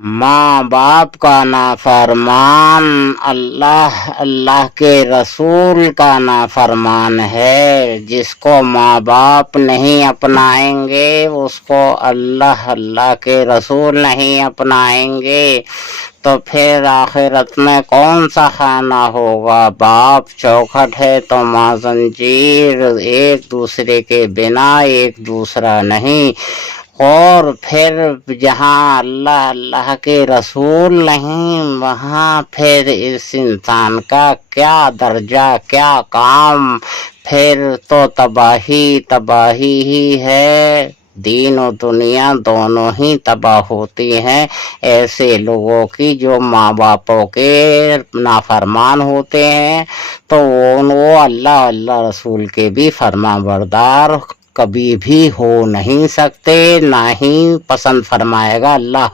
माँ बाप का नाफरमान अल्लाह अल्लाह के रसूल का नाफरमान है। जिसको माँ बाप नहीं अपनाएंगे उसको अल्लाह अल्लाह के रसूल नहीं अपनाएंगे तो फिर आखिरत में कौन सा खाना होगा। बाप चौखट है तो माँ जंजीर, एक दूसरे के बिना एक दूसरा नहीं। और फिर जहाँ अल्लाह अल्लाह के रसूल नहीं वहाँ फिर इस इंसान का क्या दर्जा, क्या काम। फिर तो तबाही तबाही ही है। दीन और दुनिया दोनों ही तबाह होती हैं ऐसे लोगों की जो माँ बापों के नाफरमान होते हैं। तो वो अल्लाह अल्लाह रसूल के भी फरमाबरदार कभी भी हो नहीं सकते, ना ही पसंद फरमाएगा अल्लाह।